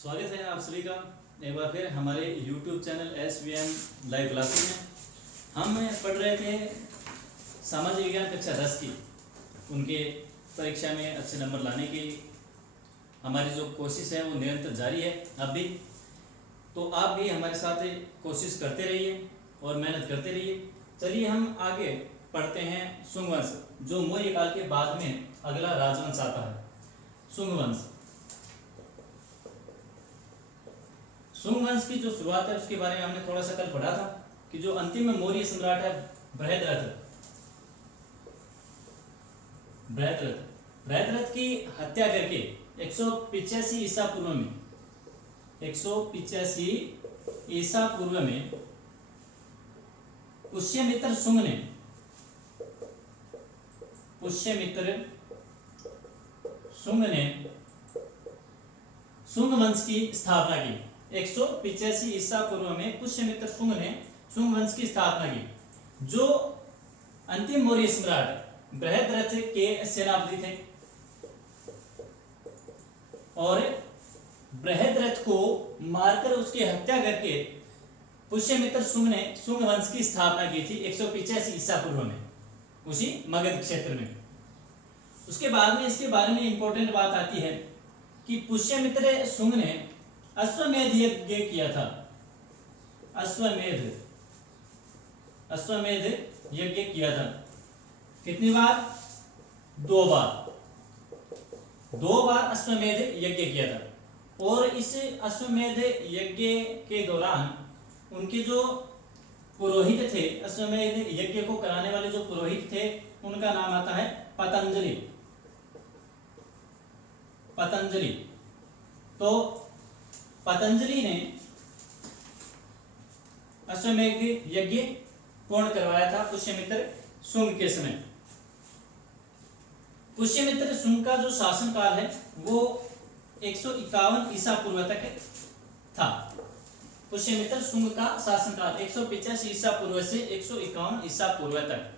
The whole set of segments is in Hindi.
स्वागत है आप सभी का एक बार फिर हमारे YouTube channel SVM live classes में। हम पढ़ रहे थे सामाजिक विज्ञान कक्षा 10 की, उनके परीक्षा में अच्छे नंबर लाने की हमारी जो कोशिश है वो निरंतर जारी है अब भी। तो आप भी हमारे साथ कोशिश करते रहिए और मेहनत करते रहिए। चलिए हम आगे पढ़ते हैं सुंग वंश, जो मौर्य काल के बाद में अगला राजवंश आता है, सुंग वंश। सुंग वंश की जो शुरुआत है उसके बारे में हमने थोड़ा सा कल पढ़ा था कि जो अंतिम मौर्य सम्राट है बृहद्रथ की हत्या करके 185 ईसा पूर्व में पुष्यमित्र शुंग ने शुंग वंश की स्थापना की। 185 ईसा पूर्व में पुष्यमित्र शुंग ने शुंग वंश की स्थापना की, जो अंतिम मौर्य सम्राट बृहद्रथ के सेनापति थे। और बृहद्रथ को मारकर उसकी हत्या करके पुष्यमित्र शुंग ने शुंग वंश की स्थापना की थी 185 ईसा पूर्व में, उसी मगध क्षेत्र में। उसके बाद में इसके बारे में इंपॉर्टेंट बात आती है कि पुष्यमित्र शुंग ने अश्वमेध यज्ञ किया था। अश्वमेध यज्ञ किया था। कितनी बार? 2 बार अश्वमेध यज्ञ किया था। और इस अश्वमेध यज्ञ के दौरान उनके जो पुरोहित थे, अश्वमेध यज्ञ को कराने वाले जो पुरोहित थे, उनका नाम आता है पतंजलि। तो पतंजलि ने अश्वमेध यज्ञ पूर्ण करवाया था पुष्यमित्र शुंग के समय। पुष्यमित्र शुंग का जो शासनकाल है वो 151 ईसा पूर्व तक था। पुष्यमित्र शुंग का शासनकाल 185 ईसा पूर्व से 151 ईसा पूर्व तक।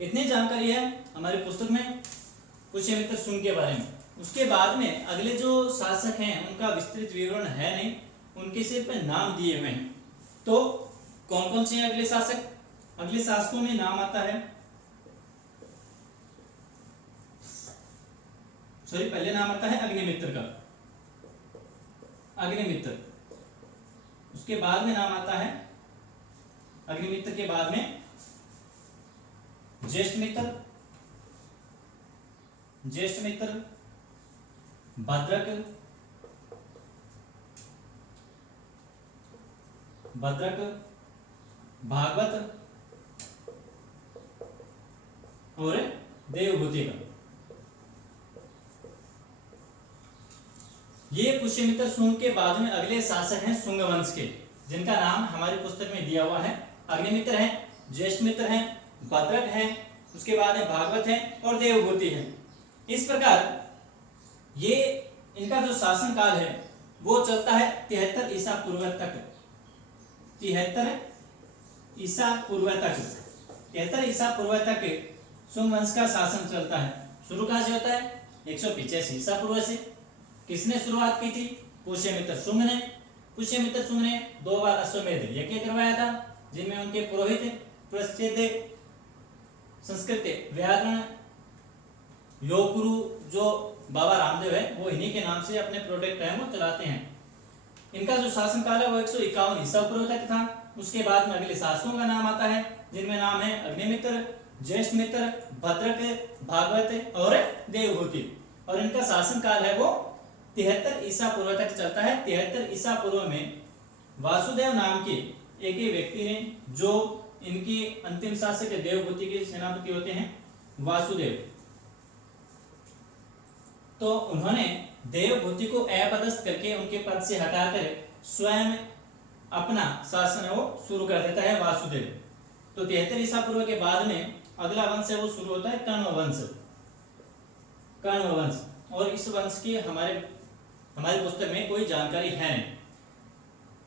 इतनी जानकारी है हमारी पुस्तक में पुष्यमित्र शुंग के बारे में। उसके बाद में अगले जो शासक हैं उनका विस्तृत विवरण है नहीं, उनके सिर्फ नाम दिए हुए हैं। तो कौन कौन से हैं अगले शासक? अगले शासकों में नाम आता है, पहले नाम आता है अग्निमित्र का, अग्निमित्र। उसके बाद में नाम आता है, अग्निमित्र के बाद में ज्येष्ठमित्र, भद्रक, भागवत और देवभूति का। ये पुष्यमित्र शुंग के बाद में अगले शासक हैं शुंग वंश के, जिनका नाम हमारी पुस्तक में दिया हुआ है। अग्निमित्र है, ज्येष्ठमित्र है, भद्रक है, उसके बाद में भागवत है और देवभूति है। इस प्रकार ये इनका जो शासनकाल है वो चलता है 73 ईसा पूर्व तक। 73 ईसा पूर्व तक शुंग वंश का शासन चलता है। शुरू कहां से होता है? 185 ईसा पूर्व से। किसने शुरुआत की थी? पुष्यमित्र शुंग ने। पुष्यमित्र शुंग ने 2 बार अश्वमेध यज्ञ करवाया था, जिनमें उनके पुरोहित प्रसिद्ध संस्कृत व्याकरण योगगुरु जो बाबा रामदेव है, वो इन्हीं के नाम से अपने प्रोडक्ट है वो चलाते हैं। इनका जो शासनकाल है वो 151 ईसा पूर्व तक था। उसके बाद में अगले शासकों का नाम आता है, जिनमें नाम है अग्निमित्र, ज्येष्ठमित्र, भद्रक, भागवत और देवभूति। और इनका शासनकाल है वो 73 ईसा पूर्व तक चलता है। 73 ईसा पूर्व में वासुदेव नाम के एक ही व्यक्ति ने, जो इनकी अंतिम शासक देवभूति के सेनापति होते हैं वासुदेव, तो उन्होंने देवभूति को अपदस्थ करके उनके पद से हटाकर स्वयं अपना शासन वो शुरू कर देता है वासुदेव। तो 73 ईसा पूर्व के बाद में अगला वंश है वो शुरू होता है कण्व वंश। और इस वंश की हमारी पुस्तक में कोई जानकारी है नहीं।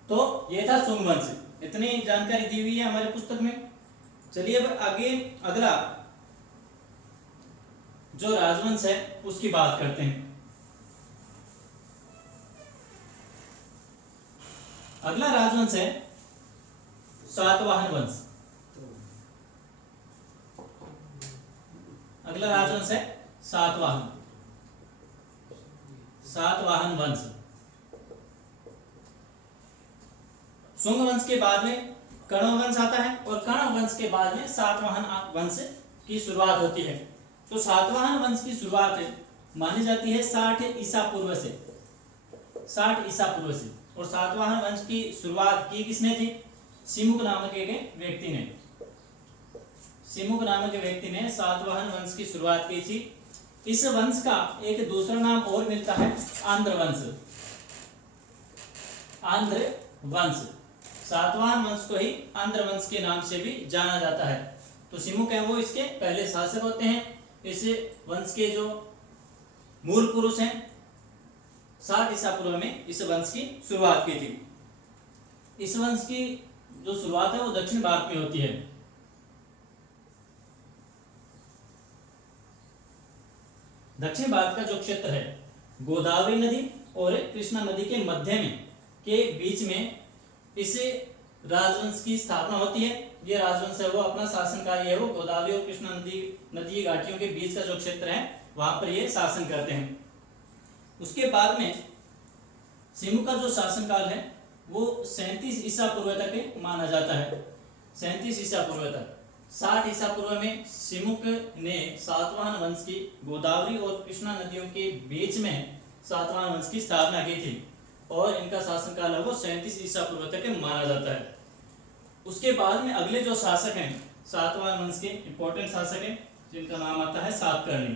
तो ये था शुंग वंश, इतनी जानकारी दी हुई है हमारी पुस्तक में। चलिए अब आगे अगला जो राजवंश है उसकी बात करते हैं। अगला राजवंश है सातवाहन वंश। अगला राजवंश है सातवाहन वंश। शुंग वंश के बाद में कर्ण वंश आता है और कर्ण वंश के बाद में सातवाहन वंश की शुरुआत होती है। तो सातवाहन वंश की शुरुआत मानी जाती है 60 ईसा पूर्व से, 60 ईसा पूर्व से। और सातवाहन वंश की शुरुआत की किसने थी? सिमुक नामक एक व्यक्ति ने, सिमुक नामक व्यक्ति ने सातवाहन वंश की शुरुआत की थी। इस वंश का एक दूसरा नाम और मिलता है आंध्र वंश। आंध्र वंश, सातवाहन वंश को ही आंध्र वंश के नाम से भी जाना जाता है। तो सिमुक है वो इसके पहले शासक होते हैं। इस वंश के जो मूल पुरुष हैं 60 ईसा पूर्व में इस वंश की शुरुआत की थी। इस वंश की जो शुरुआत है वो दक्षिण भारत में होती है। दक्षिण भारत का जो क्षेत्र है गोदावरी नदी और कृष्णा नदी के मध्य में के बीच में इस राजवंश की स्थापना होती है। ये राजवंश है वो अपना शासनकाल है वो गोदावरी और कृष्णा नदी घाटियों के बीच का जो क्षेत्र है वहां पर ये शासन करते हैं। उसके बाद में सिमुक का जो शासनकाल है वो 37 ईसा पूर्व तक माना जाता है। 37 ईसा पूर्व तक। 60 ईसा पूर्व में सिमुक ने सातवाहन वंश की गोदावरी और कृष्णा नदियों के बीच में सातवाहन वंश की स्थापना की थी और इनका शासनकाल है वो 37 ईसा पूर्व तक माना जाता है। उसके बाद में अगले जो शासक हैं सातवाहन वंश के इंपॉर्टेंट शासक हैं जिनका नाम आता है सातकर्णी।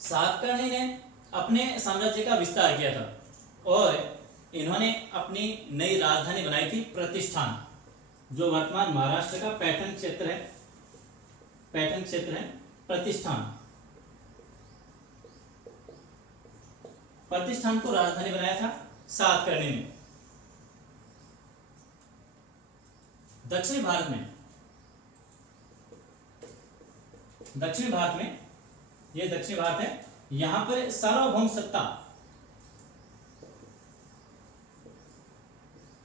सातकर्णी ने अपने साम्राज्य का विस्तार किया था और इन्होंने अपनी नई राजधानी बनाई थी प्रतिष्ठान, जो वर्तमान महाराष्ट्र का पैठण क्षेत्र है। पैठण क्षेत्र है प्रतिष्ठान। प्रतिष्ठान को राजधानी बनाया था सातकर्णी ने। दक्षिण भारत में ये दक्षिण भारत है। यहां पर सार्वभौम सत्ता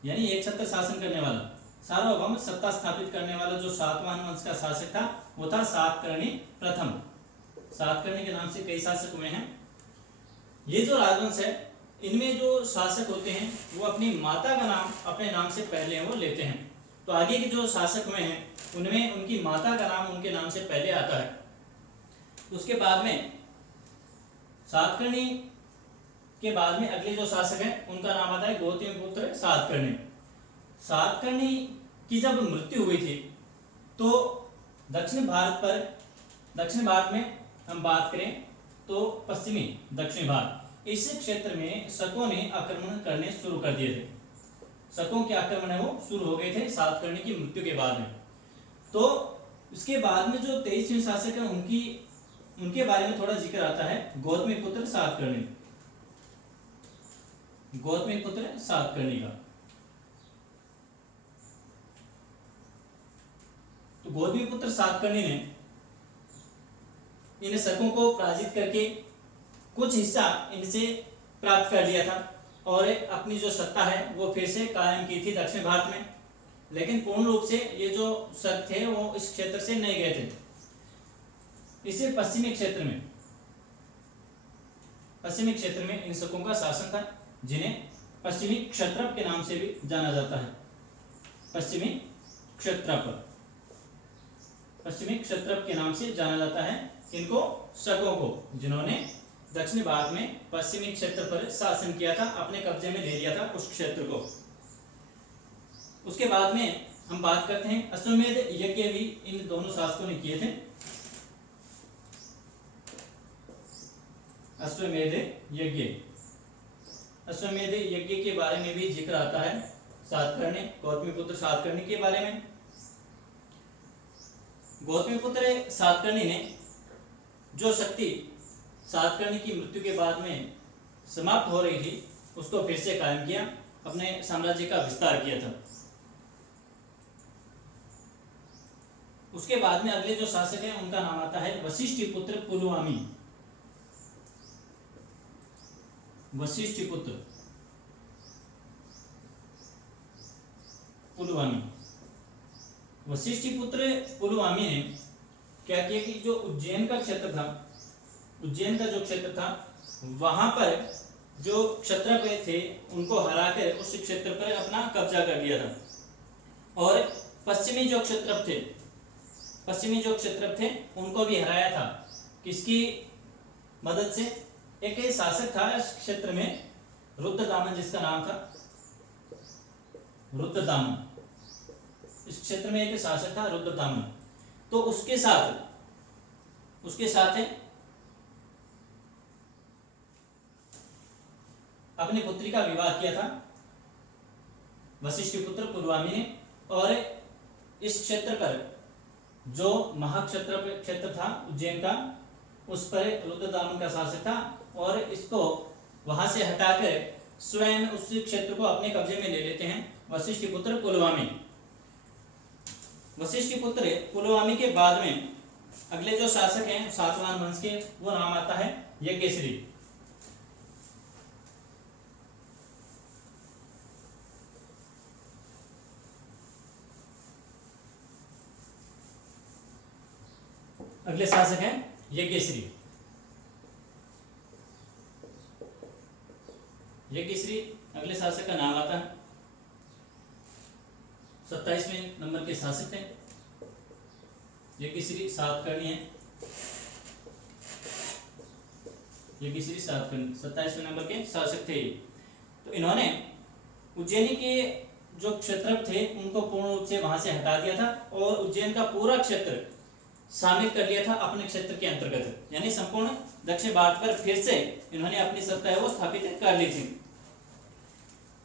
यानी एक छत्र शासन करने वाला, सार्वभौम सत्ता स्थापित करने वाला जो सातवाहन वंश का शासक था वो था सातकर्णी प्रथम। सातकर्णी के नाम से कई शासक हुए हैं। ये जो राजवंश है इनमें जो शासक होते हैं वो अपनी माता का नाम अपने नाम से पहले वो लेते हैं। तो आगे के जो शासक हुए हैं उनमें उनकी माता का नाम उनके नाम से पहले आता है। उसके बाद में सातकर्णी के बाद में अगले जो शासक हैं उनका नाम आता है गौतमीपुत्र सातकर्णी। सातकर्णी की जब मृत्यु हुई थी तो दक्षिण भारत में हम बात करें तो पश्चिमी दक्षिण भारत, इस क्षेत्र में शकों ने आक्रमण करने शुरू कर दिए थे। शकों के आक्रमण है वो शुरू हो गए थे सातकर्णी की मृत्यु के बाद में। तो इसके बाद में जो 23वें शासक है उनके बारे में थोड़ा जिक्र आता है गौतमीपुत्र सातकर्णी। गौतमीपुत्र सातकर्णी का, तो गौतमीपुत्र सातकर्णी ने इन शकों को पराजित करके कुछ हिस्सा इनसे प्राप्त कर लिया था और अपनी जो सत्ता है वो फिर से कायम की थी दक्षिण भारत में। लेकिन पूर्ण रूप से ये जो शक थे वो इस क्षेत्र से नहीं गए थे। इसे पश्चिमी क्षेत्र में इन शकों का शासन था जिन्हें पश्चिमी क्षत्रप के नाम से भी जाना जाता है। पश्चिमी क्षत्रप के नाम से जाना जाता है इनको, शकों को, जिन्होंने दक्षिण भारत में पश्चिमी क्षेत्र पर शासन किया था, अपने कब्जे में ले लिया था उस क्षेत्र को। उसके बाद में हम बात करते हैं अश्वमेध यज्ञ भी इन दोनों शासकों ने किए थे। अश्वमेध यज्ञ के बारे में भी जिक्र आता है सातकर्णी, गौतमीपुत्र सातकर्णी के बारे में। गौतमीपुत्र सातकर्णी ने जो शक्ति सातकर्णी की मृत्यु के बाद में समाप्त हो रही थी उसको फिर से कायम किया, अपने साम्राज्य का विस्तार किया था। उसके बाद में अगले जो शासक हैं उनका नाम आता है वशिष्ठ पुत्र पुलुआमी। वशिष्ठपुत्र पुलवामी। वशिष्ठपुत्र पुलवामी ने क्या किया कि जो उज्जैन का क्षेत्र था, उज्जैन का जो क्षेत्र था वहां पर जो क्षत्रप थे उनको हराकर उस क्षेत्र पर अपना कब्जा कर लिया था। और पश्चिमी जो क्षत्रप थे उनको भी हराया था। किसकी मदद से? एक शासक था इस क्षेत्र में, रुद्रदामन जिसका नाम था, रुद्रदामन। इस क्षेत्र में एक शासक था रुद्रदामन। तो उसके साथ अपनी पुत्री का विवाह किया था वशिष्ठपुत्र पुलवामी ने। और इस क्षेत्र पर जो क्षेत्र था उज्जैन का, उस पर रुद्रदामन का शासक था और इसको वहां से हटाकर स्वयं उस क्षेत्र को अपने कब्जे में ले लेते हैं वशिष्ठपुत्र पुलवामी। वशिष्ठपुत्र पुलवामी के बाद में अगले जो शासक हैं सातवाहन वंश के, वो नाम आता है यज्ञश्री। अगले शासक हैं यज्ञश्री। यज्ञश्री अगले शासक का नाम आता है। 27वें नंबर के शासक थे यज्ञश्री सातकर्णी है। यज्ञश्री सातकर्णी 27वें नंबर के शासक थे। तो इन्होंने उज्जैनी के जो क्षेत्र थे उनको पूर्ण रूप से वहां से हटा दिया था और उज्जैन का पूरा क्षेत्र शामिल कर लिया था अपने क्षेत्र के अंतर्गत, यानी संपूर्ण दक्षिण भारत पर फिर से इन्होंने अपनी सत्ता है वो स्थापित कर ली थी।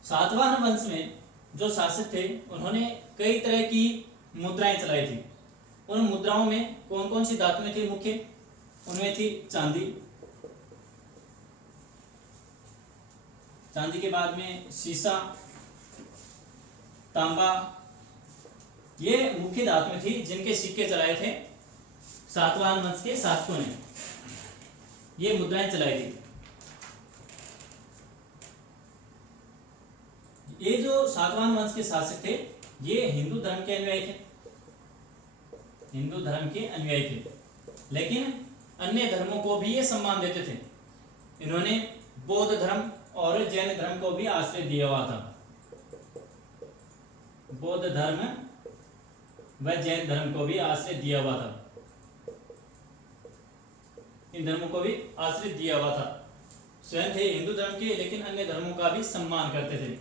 सातवाहन वंश में जो शासक थे उन्होंने कई तरह की मुद्राएं चलाई थी। उन मुद्राओं में कौन कौन सी धातुएं थी मुख्य? उनमें थी चांदी, चांदी के बाद में सीसा, तांबा, ये मुख्य धातुएं थी जिनके सिक्के चलाए थे सातवाहन वंश के शासकों ने। ये मुद्राएं चलाई थी। ये जो सातवाहन वंश के शासक थे ये हिंदू धर्म के अनुयायी थे, हिंदू धर्म के अनुयायी थे, लेकिन अन्य धर्मों को भी ये सम्मान देते थे। इन्होंने बौद्ध धर्म और जैन धर्म को भी आश्रय दिया हुआ था। बौद्ध धर्म व जैन धर्म को भी आश्रय दिया हुआ था। इन धर्मों को भी आश्रय दिया हुआ था। स्वयं थे हिंदू धर्म के, लेकिन अन्य धर्मों का भी सम्मान करते थे।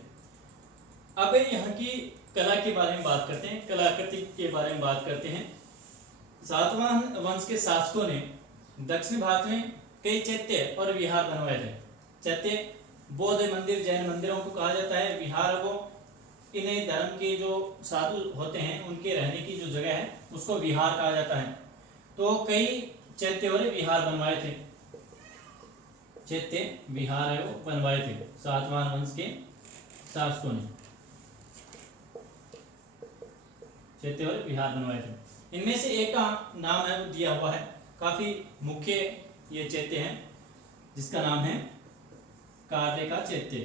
अब यहाँ की कला के बारे में बात करते हैं, कलाकृति के बारे में बात करते हैं। सातवाहन वंश के शासकों ने दक्षिण भारत में कई चैत्य और विहार बनवाए थे। चैत्य बौद्ध मंदिर, जैन मंदिरों को कहा जाता है। विहार वो इन धर्म के जो साधु होते हैं उनके रहने की जो जगह है उसको विहार कहा जाता है। तो कई चैत्य और विहार बनवाए थे, चैत्य विहार है वो बनवाए थे सातवाहन वंश के शासकों ने। चैत्य और विहार बनवाए थे। इनमें से एक का नाम है वो दिया हुआ है, काफी मुख्य ये चैत्य है, जिसका नाम है कार्ले का चैत्य।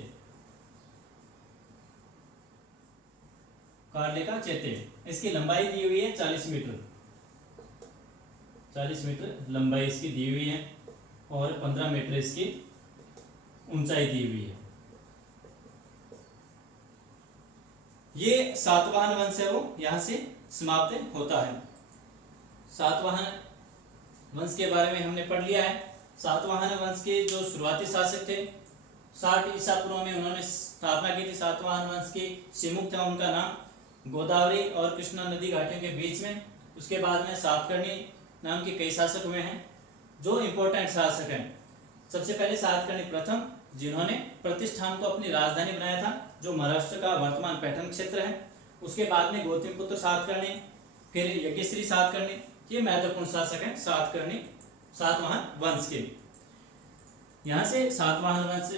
कार्ले का चैत्य, इसकी लंबाई दी हुई है 40 मीटर। 40 मीटर लंबाई इसकी दी हुई है और 15 मीटर इसकी ऊंचाई दी हुई है। ये सातवाहन वंश है वो यहां से समाप्त होता है। सातवाहन वंश के बारे में हमने पढ़ लिया है। सातवाहन वंश के जो शुरुआती शासक थे 60 ईसा पूर्व में उन्होंने स्थापना की थी सातवाहन वंश की। सिमुक था उनका नाम। गोदावरी और कृष्णा नदी घाटियों के बीच में। उसके बाद में सातकर्णी नाम के कई शासक हुए हैं जो इंपॉर्टेंट शासक हैं। सबसे पहले सातकर्णी प्रथम, जिन्होंने प्रतिष्ठान को अपनी राजधानी बनाया था, जो महाराष्ट्र का वर्तमान पैठण क्षेत्र है। उसके बाद में गौतमीपुत्र सातकर्णी, फिर यज्ञश्री सातकर्णी। ये महत्वपूर्ण शासक हैं सातकर्णी सातवाहन वंश के। यहाँ से सातवाहन वंश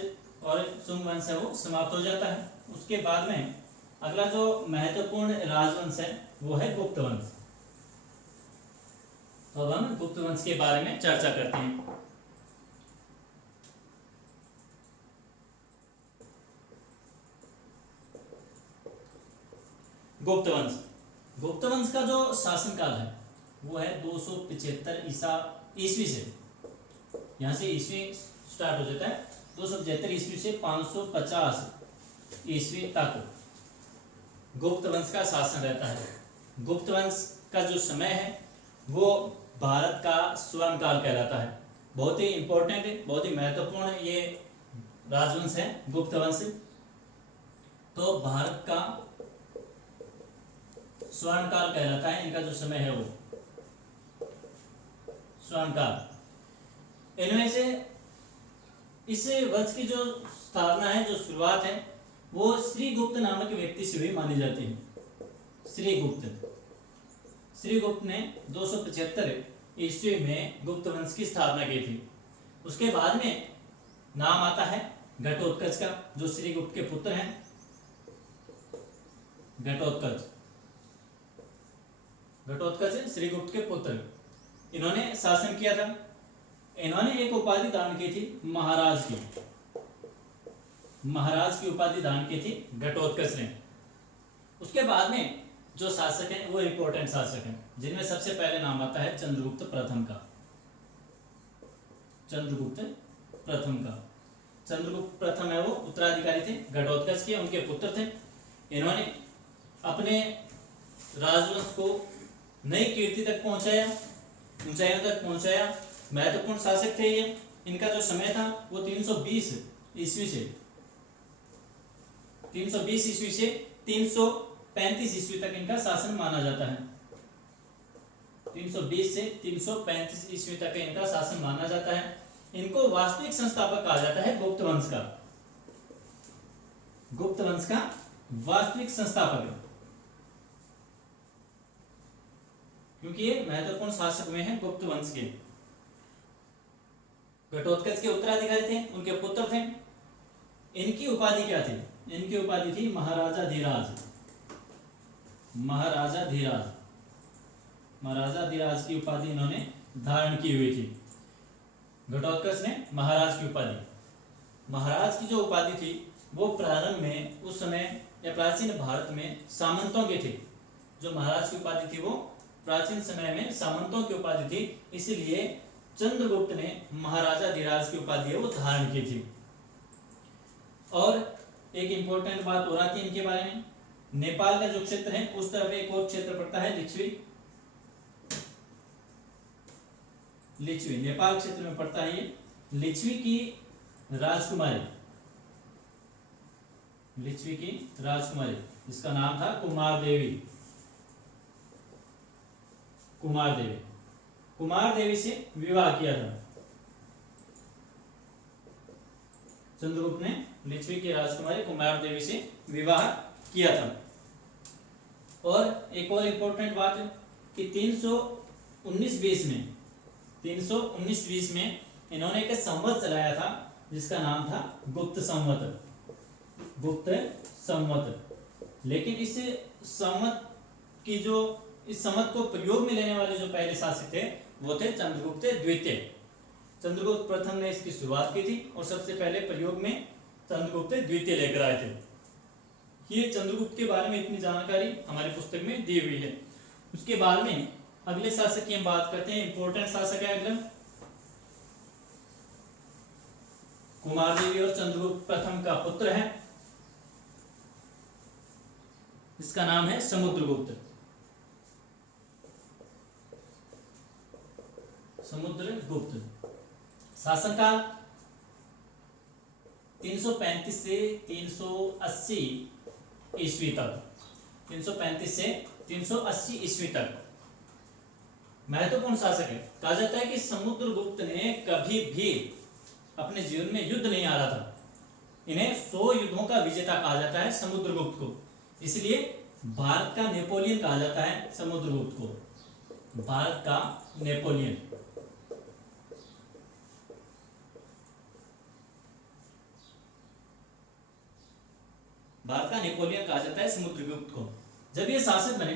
और शुंग वंश है वो समाप्त हो जाता है। उसके बाद में अगला जो महत्वपूर्ण राजवंश है वो है गुप्त वंश। तो अब हम गुप्त वंश के बारे में चर्चा करते हैं। गुप्त वंश। गुप्त वंश का जो शासनकाल है वो है 275 ईस्वी से, यहाँ से ईस्वी स्टार्ट हो जाता है, 275 ईस्वी से 550 ईस्वी तक गुप्त वंश का शासन रहता है। गुप्त वंश का जो समय है वो भारत का स्वर्ण काल कहलाता है। बहुत ही इंपॉर्टेंट है, बहुत ही महत्वपूर्ण ये राजवंश है गुप्त वंश। तो भारत का स्वर्ण काल कहलाता है, इनका जो समय है वो स्वर्ण काल। इनमें से इस वंश की जो स्थापना है, जो शुरुआत है, वो श्रीगुप्त नामक व्यक्ति से भी मानी जाती है। श्रीगुप्त ने 275 ईस्वी में गुप्त वंश की स्थापना की थी। उसके बाद में नाम आता है घटोत्कच का, जो श्रीगुप्त के पुत्र हैं। घटोत्कच श्रीगुप्त के पुत्र, इन्होंने शासन किया था। इन्होंने एक उपाधि दान की थी महाराज की उपाधि दान की थी घटोत्कच ने। उसके बाद में जो शासक हैं वो इंपॉर्टेंट शासक हैं, जिनमें सबसे पहले नाम आता है चंद्रगुप्त प्रथम का। चंद्रगुप्त प्रथम है वो उत्तराधिकारी थे घटोत्कच के, उनके पुत्र थे। इन्होंने अपने राजवंश को नई कीर्ति तक पहुंचाया, ऊंचाइयों तक पहुंचाया। महत्वपूर्ण शासक थे ये। इनका जो समय था वो 320 ईस्वी से 335 ईस्वी तक इनका शासन माना जाता है। 320 से 335 ईस्वी तक इनका शासन माना जाता है। इनको वास्तविक संस्थापक कहा जाता है गुप्त वंश का वास्तविक संस्थापक है, क्योंकि ये महत्वपूर्ण शासक में है गुप्त वंश के। घटोत्कच के उत्तराधिकारी थे, उनके पुत्र थे। इनकी उपाधि क्या थी? इनकी उपाधि थी महाराजा धीराज की उपाधि इन्होंने धारण की हुई थी। घटोत्कच ने महाराज की की जो उपाधि थी वो प्रारंभ में उस समय या प्राचीन भारत में सामंतों की थी। जो महाराज की उपाधि थी वो प्राचीन समय में सामंतों की उपाधि थी, इसलिए चंद्रगुप्त ने महाराजा धीराज की उपाधि है वो धारण की थी। और एक इंपॉर्टेंट बात हो रही थी इनके बारे में, नेपाल का जो क्षेत्र है उस तरफ एक और क्षेत्र पड़ता है लिच्छवी। नेपाल क्षेत्र में पड़ता है ये। लिच्छवी की राजकुमारी जिसका नाम था कुमार देवी से विवाह किया था चंद्रगुप्त ने। लिच्छवी की राजकुमारी कुमार देवी से विवाह किया था। और एक और इंपॉर्टेंट बात है कि 319-20 में इन्होंने एक संवत चलाया था जिसका नाम था गुप्त संवत। लेकिन इस संवत को प्रयोग में लेने वाले जो पहले शासक थे वो थे चंद्रगुप्त द्वितीय। चंद्रगुप्त प्रथम ने इसकी शुरुआत की थी और सबसे पहले प्रयोग में चंद्रगुप्त द्वितीय लेकर आए थे। ये चंद्रगुप्त के बारे में इतनी जानकारी हमारी पुस्तक में दी हुई है। उसके बाद में अगले शासक की हम बात करते हैं। इंपॉर्टेंट शासक है अगला कुमार देवी और चंद्रगुप्त प्रथम का पुत्र है, इसका नाम है समुद्रगुप्त। शासनकाल 335 से 380 ईस्वी तक। महत्वपूर्ण शासक है। कहा जाता है कि समुद्रगुप्त ने कभी भी अपने जीवन में युद्ध नहीं हारा था। इन्हें 100 युद्धों का विजेता कहा जाता है समुद्रगुप्त को, इसलिए भारत का नेपोलियन कहा जाता है समुद्रगुप्त को। भारत का नेपोलियन। कहा जाता है समुद्रगुप्त को। जब ये शासक बने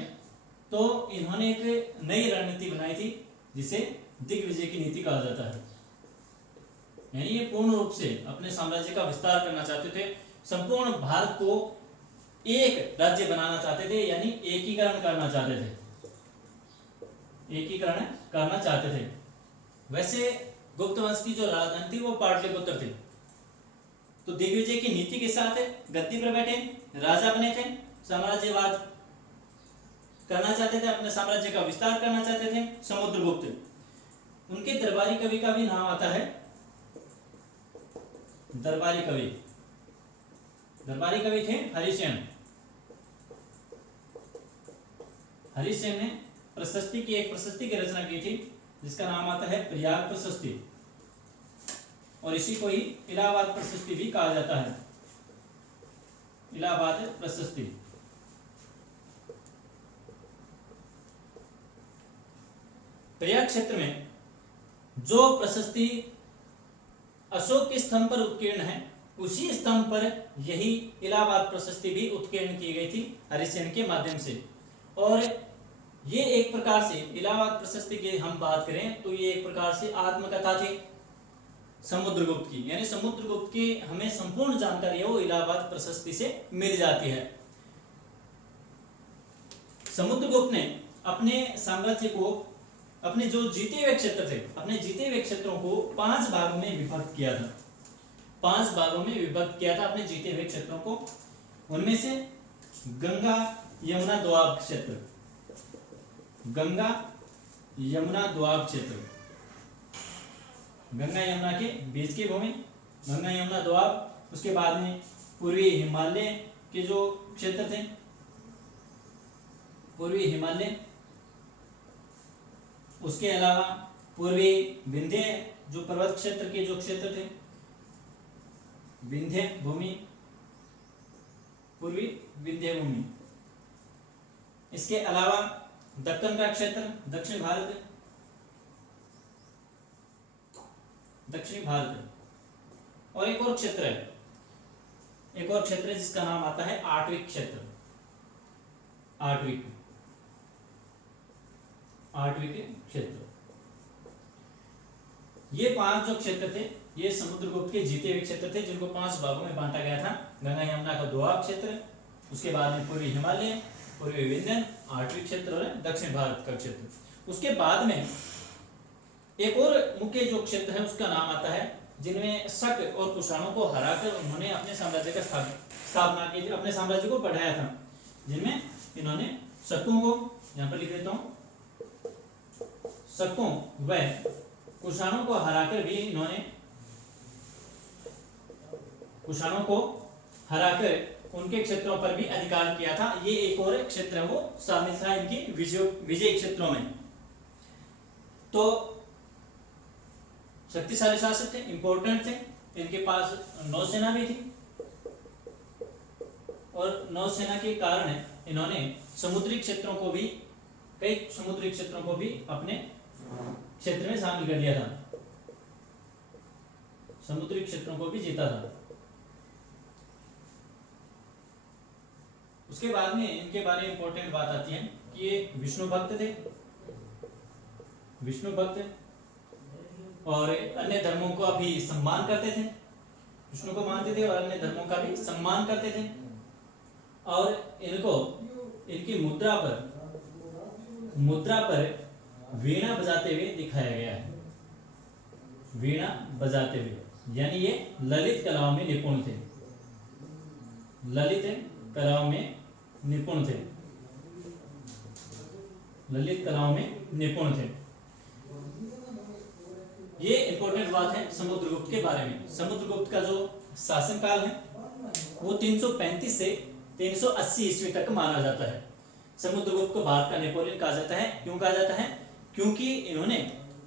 तो इन्होंने एक नई रणनीति बनाई थी जिसे दिग्विजय की नीति कहा जाता है। यानी ये पूर्ण रूप से अपने साम्राज्य का विस्तार करना चाहते थे, संपूर्ण भारत को एक राज्य बनाना चाहते थे, यानी एकीकरण करना चाहते थे, एकीकरण करना चाहते थे। वैसे गुप्त वंश की जो राजधानी थी वो पाटलिपुत्र थी। तो दिग्विजय की नीति के साथ गद्दी पर बैठे राजा बने थे, साम्राज्यवाद करना चाहते थे, अपने साम्राज्य का विस्तार करना चाहते थे समुद्रगुप्त। उनके दरबारी कवि का भी नाम आता है, दरबारी कवि। दरबारी कवि थे हरिसेन। हरिसेन ने प्रशस्ति की एक प्रशस्ति की रचना की थी जिसका नाम आता है प्रयाग प्रशस्ति, और इसी को ही इलाहाबाद प्रशस्ति भी कहा जाता है, इलाहाबाद प्रशस्ति। प्रयाग क्षेत्र में जो प्रशस्ति अशोक के स्तंभ पर उत्कीर्ण है, उसी स्तंभ पर यही इलाहाबाद प्रशस्ति भी उत्कीर्ण की गई थी हरिसेन के माध्यम से। और ये एक प्रकार से इलाहाबाद प्रशस्ति की हम बात करें तो ये एक प्रकार से आत्मकथा थी समुद्रगुप्त की, यानी समुद्रगुप्त की हमें संपूर्ण जानकारी है वो इलाहाबाद प्रशस्ति से मिल जाती है। समुद्रगुप्त ने अपने साम्राज्य को, अपने जो जीते हुए क्षेत्र थे, अपने जीते हुए क्षेत्रों को 5 भागों में विभक्त किया था, 5 भागों में विभक्त किया था अपने जीते हुए क्षेत्रों को। उनमें से गंगा यमुना दोआब क्षेत्र, गंगा यमुना दोआब क्षेत्र, गंगा यमुना के बीच की भूमि, गंगा यमुना दोआब। उसके बाद में पूर्वी हिमालय के जो क्षेत्र थे, पूर्वी हिमालय, उसके अलावा पूर्वी विंध्य जो पर्वत क्षेत्र के जो क्षेत्र थे, विंध्य भूमि, पूर्वी विंध्य भूमि। इसके अलावा दक्कन का क्षेत्र, दक्षिण भारत, दक्षिणी भारत। और एक और क्षेत्र है, एक और क्षेत्र है जिसका नाम आता है आटविक क्षेत्र, आटविक, आटविक क्षेत्र। ये 5 जो क्षेत्र थे ये समुद्रगुप्त के जीते हुए क्षेत्र थे, जिनको 5 भागों में बांटा गया था। गंगा यमुना का दोआब क्षेत्र, उसके बाद में पूर्वी हिमालय, पूर्वी विंध्य, आटविक क्षेत्र और दक्षिण भारत का क्षेत्र। उसके बाद में एक और मुख्य जो क्षेत्र है उसका नाम आता है, जिनमें शक और कुषाणों को हराकर उन्होंने अपने साम्राज्य का स्थापना की थी, अपने साम्राज्य को बढ़ाया था। जिनमें इन्होंने शकों को, यहां पर लिख देता हूं, शकों व कुषाणों को हराकर भी इन्होंने, कुषाणों को हराकर उनके क्षेत्रों पर भी अधिकार किया था। ये एक और क्षेत्र है वो शामिल था इनकी विजय क्षेत्रों में। तो शक्तिशाली शासक थे, इंपॉर्टेंट थे, इनके पास नौसेना भी थी, और नौसेना के कारण इन्होंने समुद्री क्षेत्रों को भी, कई समुद्री क्षेत्रों को भी अपने क्षेत्र में शामिल कर लिया था, समुद्री क्षेत्रों को भी जीता था। उसके बाद में इनके बारे में इंपॉर्टेंट बात आती है कि ये विष्णु भक्त थे, विष्णु भक्त, और अन्य धर्मों का भी सम्मान करते थे, विष्णु को मानते थे और अन्य धर्मों का भी सम्मान करते थे। और इनको इनकी मुद्रा पर वीणा बजाते हुए दिखाया गया है, वीणा बजाते हुए, यानी ये ललित कलाओं में निपुण थे, ललित कलाओं में निपुण थे, ललित कलाओं में निपुण थे। ये इंपॉर्टेंट बात है समुद्रगुप्त के बारे में। समुद्रगुप्त का जो शासनकाल है वो 335 से 380 ईस्वी तक माना जाता है। समुद्रगुप्त को भारत का नेपोलियन कहा जाता है। क्यों कहा जाता है? क्योंकि इन्होंने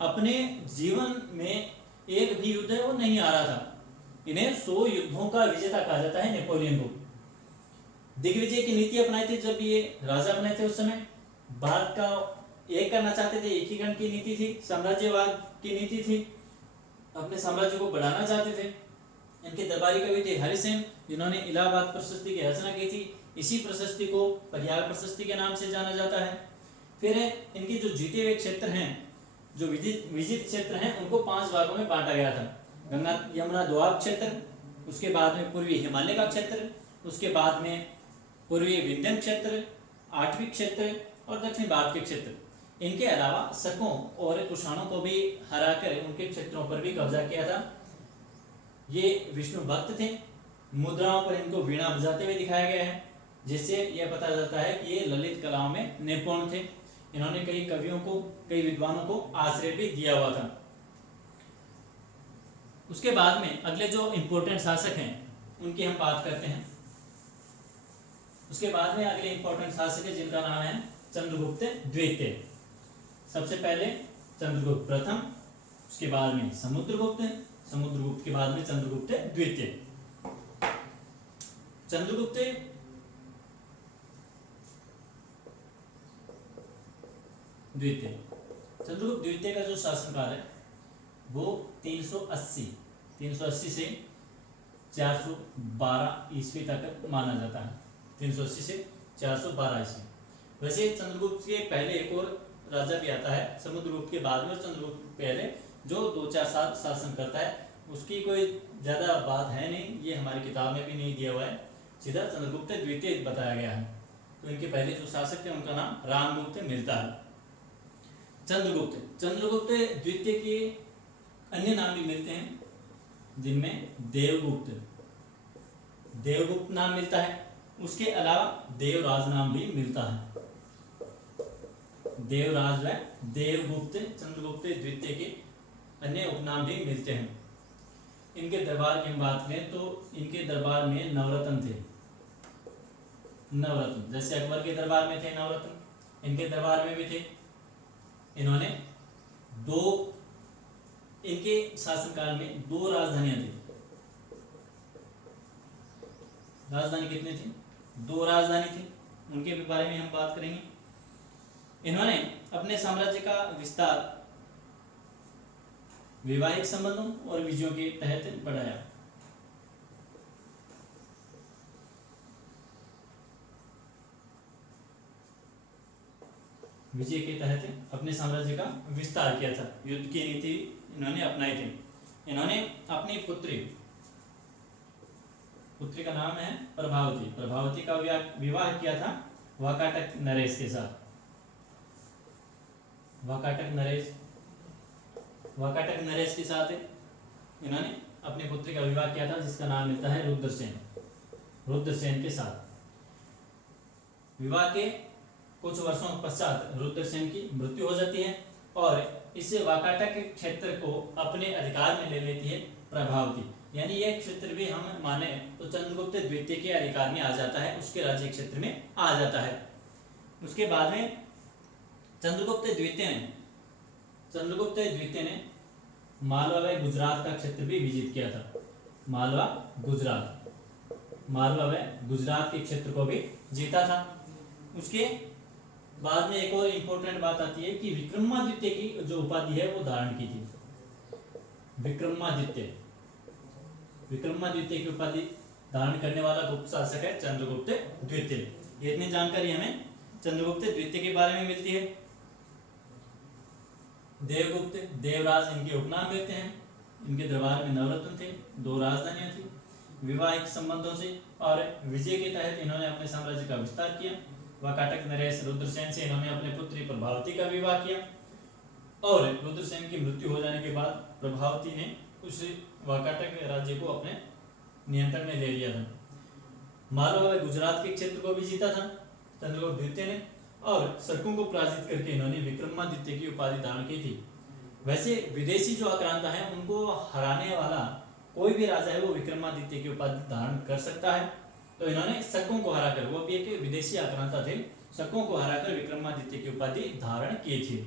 अपने जीवन में एक भी युद्ध है वो नहीं हारा था। इन्हें 100 युद्धों का विजेता कहा जाता है नेपोलियन को। दिग्विजय की नीति अपनाई थी जब ये राजा बने थे, उस समय भारत का एक करना चाहते थे, एकीकरण की नीति थी, साम्राज्यवाद की नीति थी, अपने साम्राज्य को बढ़ाना चाहते थे। इनके दरबारी कवि थे हरिसेन, जिन्होंने इलाहाबाद प्रशस्ति की रचना की थी। इसी प्रशस्ति को प्रयाग प्रशस्ति के नाम से जाना जाता है। फिर इनके जो जीते हुए क्षेत्र हैं, जो विजित क्षेत्र हैं, उनको 5 भागों में बांटा गया था। गंगा यमुना दोआब क्षेत्र, उसके बाद में पूर्वी हिमालय का क्षेत्र, उसके बाद में पूर्वी विंध्यन क्षेत्र, आठवीं क्षेत्र और दक्षिण भारत के क्षेत्र। इनके अलावा शकों और कुषाणों को भी हराकर उनके क्षेत्रों पर भी कब्जा किया था। ये विष्णु भक्त थे। मुद्राओं पर इनको वीणा बजाते हुए दिखाया गया है, जिससे यह पता चलता है कि ये ललित कलाओं में निपुण थे। इन्होंने कई कवियों को, कई विद्वानों को आश्रय भी दिया हुआ था। उसके बाद में अगले जो इंपॉर्टेंट शासक हैं उनकी हम बात करते हैं। उसके बाद में अगले इंपॉर्टेंट शासक है जिनका नाम है चंद्रगुप्त द्वितीय। सबसे पहले चंद्रगुप्त प्रथम, उसके बाद में समुद्रगुप्त, समुद्रगुप्त के बाद में चंद्रगुप्त द्वितीय। चंद्रगुप्त द्वितीय, चंद्रगुप्त द्वितीय का जो शासनकाल है वो 380 से 412 ईस्वी तक माना जाता है। 380 से 412 ईस्वी। वैसे चंद्रगुप्त के पहले एक और राजा भी आता है समुद्रगुप्त के बाद में, और चंद्रगुप्त पहले जो 2-4 साल शासन करता है, उसकी कोई ज्यादा बात है नहीं, ये हमारी किताब में भी नहीं दिया हुआ है, सीधा चंद्रगुप्त द्वितीय बताया गया है। तो इनके पहले जो शासक थे उनका नाम रामगुप्त मिलता है। चंद्रगुप्त द्वितीय के अन्य नाम भी मिलते हैं, जिनमें देवगुप्त नाम मिलता है। उसके अलावा देवराज नाम भी मिलता है। देवराज व देवगुप्त चंद्रगुप्त द्वितीय के अन्य उपनाम भी मिलते हैं। इनके दरबार की हम बात करें तो इनके दरबार में नवरत्न थे। नवरत्न जैसे अकबर के दरबार में थे नवरत्न, इनके दरबार में भी थे। इन्होंने इनके शासनकाल में 2 राजधानियां थी। राजधानी कितनी थी? 2 राजधानी थी। उनके बारे में हम बात करेंगे। इन्होंने अपने साम्राज्य का विस्तार वैवाहिक संबंधों और विजयों के तहत बढ़ाया। विजय के तहत अपने साम्राज्य का विस्तार किया था। युद्ध की नीति इन्होंने अपनाई थी। इन्होंने अपनी पुत्री का नाम है प्रभावती का विवाह किया था वाकाटक नरेश के साथ। वाकाटक नरेश के साथ इन्होंने अपनी पुत्री का विवाह किया था, जिसका नाम मिलता है रुद्रसेन के साथ। विवाह के कुछ वर्षों पश्चात रुद्रसेन की मृत्यु हो जाती है और इस वाकाटक क्षेत्र को अपने अधिकार में ले लेती है प्रभावती। यानी यह क्षेत्र भी हम माने तो चंद्रगुप्त द्वितीय के अधिकार में आ जाता है, उसके राज्य क्षेत्र में आ जाता है। उसके बाद में चंद्रगुप्त द्वितीय ने मालवा व गुजरात का क्षेत्र भी विजित किया था। मालवा व गुजरात के क्षेत्र को भी जीता था। उसके बाद में एक और इंपॉर्टेंट बात आती है कि विक्रमादित्य की जो उपाधि है वो धारण की थी। विक्रमादित्य की उपाधि धारण करने वाला गुप्त शासक है चंद्रगुप्त द्वितीय। ये इतनी जानकारी हमें चंद्रगुप्त द्वितीय के बारे में मिलती है। देवगुप्त, देवराज इनके उपनाम मिलते हैं। इनके दरबार में नवरत्न थे, 2 राजधानियां थी। विवाहिक संबंधों से और विजय के तहत इन्होंने अपने साम्राज्य का विस्तार किया। वाकाटक नरेश रुद्रसेन से इन्होंने अपनी पुत्री प्रभावती का विवाह किया और रुद्रसेन की मृत्यु हो जाने के बाद प्रभावती ने उस वाकाटक राज्य को अपने नियंत्रण में ले लिया था। मालवा व गुजरात के क्षेत्र को भी जीता था चंद्रगुप्त द्वितीय ने और शकों को पराजित करके इन्होंने विक्रमादित्य की उपाधि धारण की थी। वैसे विदेशी जो आक्रांता है उनको हराने वाला कोई भी राजा है वो विक्रमादित्य की उपाधि धारण कर सकता है। तो इन्होंने शकों को हराकर, वो भी एक विदेशी आक्रांता थे, शकों को हराकर विक्रमादित्य की उपाधि धारण की थी।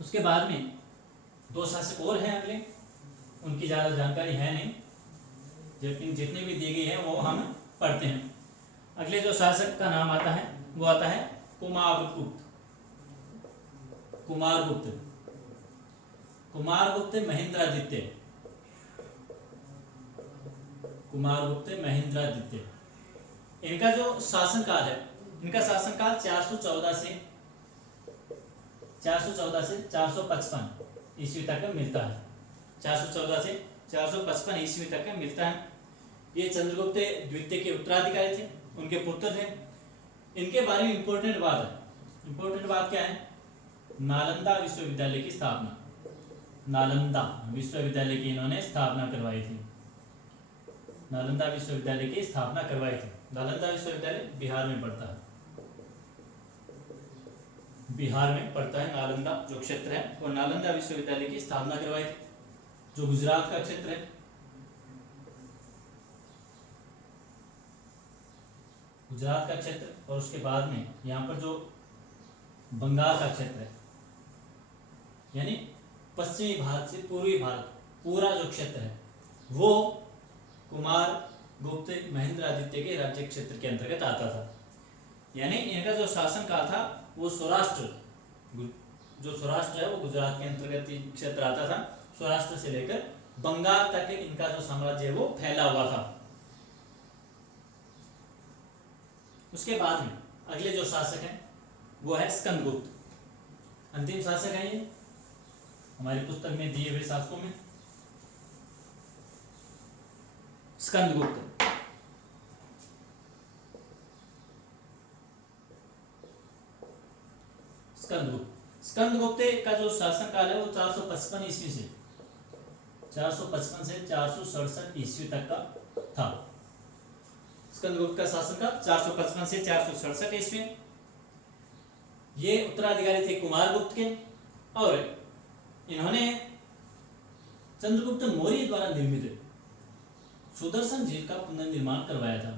उसके बाद में 2 शासक और हैं अगले, उनकी ज्यादा जानकारी है नहीं, लेकिन जितनी भी दी गई है वो हम पढ़ते हैं। अगले जो शासक का नाम आता है वो आता है कुमारगुप्त महेंद्रादित्य। इनका जो शासनकाल है, इनका शासनकाल 414 से 455 ईस्वी तक मिलता है। 414 से 455 ईस्वी तक मिलता है। ये चंद्रगुप्त द्वितीय के उत्तराधिकारी थे उनके पुत्र थे। इनके बारे में इंपॉर्टेंट बात है। इंपॉर्टेंट बात क्या है? नालंदा विश्वविद्यालय की स्थापना, नालंदा विश्वविद्यालय की इन्होंने स्थापना करवाई थी। नालंदा विश्वविद्यालय की स्थापना करवाई थी। नालंदा विश्वविद्यालय बिहार में पड़ता है, बिहार में पड़ता है नालंदा जो क्षेत्र है, और नालंदा विश्वविद्यालय की स्थापना करवाई थी, जो गुजरात का क्षेत्र है। गुजरात का क्षेत्र, और उसके बाद में यहाँ पर जो बंगाल का क्षेत्र है, यानी पश्चिमी भारत से पूर्वी भारत पूरा जो क्षेत्र है वो कुमार गुप्त महेंद्र आदित्य के राज्य क्षेत्र के अंतर्गत आता था। यानी इनका जो शासन काल था वो सौराष्ट्र, जो सौराष्ट्र है वो गुजरात के अंतर्गत क्षेत्र आता था। सौराष्ट्र से लेकर बंगाल तक इनका जो साम्राज्य है वो फैला हुआ था। उसके बाद में अगले जो शासक हैं वो है स्कंदगुप्त। अंतिम शासक है ये हमारी पुस्तक में दिए हुए शासकों में, स्कंदगुप्त। स्कंदगुप्त का जो शासन काल है वो 455 ईस्वी से 455 से 467 ईस्वी तक का था। स्कंदगुप्त का शासन काल 455 से 467 ईस्वी। ये उत्तराधिकारी थे कुमारगुप्त के, और इन्होंने चंद्रगुप्त मौर्य द्वारा निर्मित सुदर्शन झील का पुनर्निर्माण करवाया था।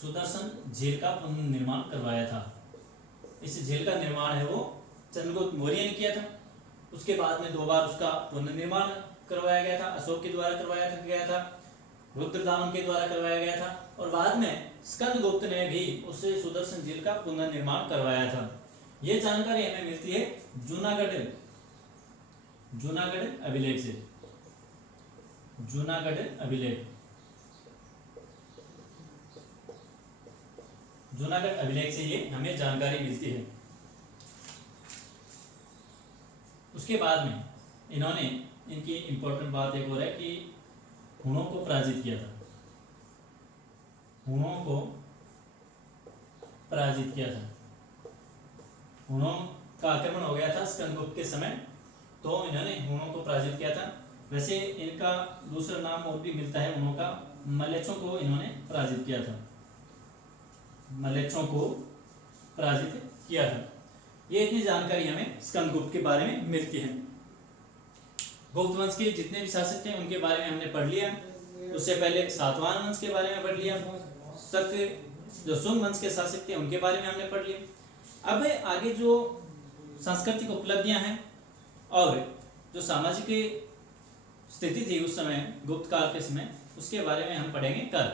सुदर्शन झील का पुनर्निर्माण करवाया था। इस झील का निर्माण है वो चंद्रगुप्त मौर्य ने किया था। उसके बाद में 2 बार उसका पुनर्निर्माण करवाया गया था। अशोक के द्वारा करवाया गया था, रुद्रदामन के द्वारा करवाया गया था, और बाद में स्कंदगुप्त ने भी उसे सुदर्शन झील का पुनर्निर्माण करवाया था। ये जानकारी हमें मिलती है जूनागढ़ अभिलेख से। जूनागढ़ अभिलेख, जूनागढ़ अभिलेख से ये हमें जानकारी मिलती है। उसके बाद में इन्होंने, इनकी इंपॉर्टेंट बात एक और है कि हुणों को पराजित किया था। हुणों को पराजित किया था। हुणों का आक्रमण हो गया था स्कंदगुप्त के समय, तो इन्होंने हुणों को पराजित किया था। वैसे इनका दूसरा नाम और भी मिलता है हुणों का, मलेच्छों को इन्होंने पराजित किया था। मलेच्छों को पराजित किया था। ये इतनी जानकारी हमें स्कंदगुप्त के बारे में मिलती है। गुप्त वंश के जितने भी शासक थे उनके बारे में हमने पढ़ लिया। उससे पहले सातवाहन वंश के बारे में पढ़ लिया। जो शुंग वंश के शासक थे उनके बारे में हमने पढ़ लिया। अब आगे जो सांस्कृतिक उपलब्धियां हैं और जो सामाजिक स्थिति थी उस समय गुप्त काल के समय, उसके बारे में हम पढ़ेंगे कल।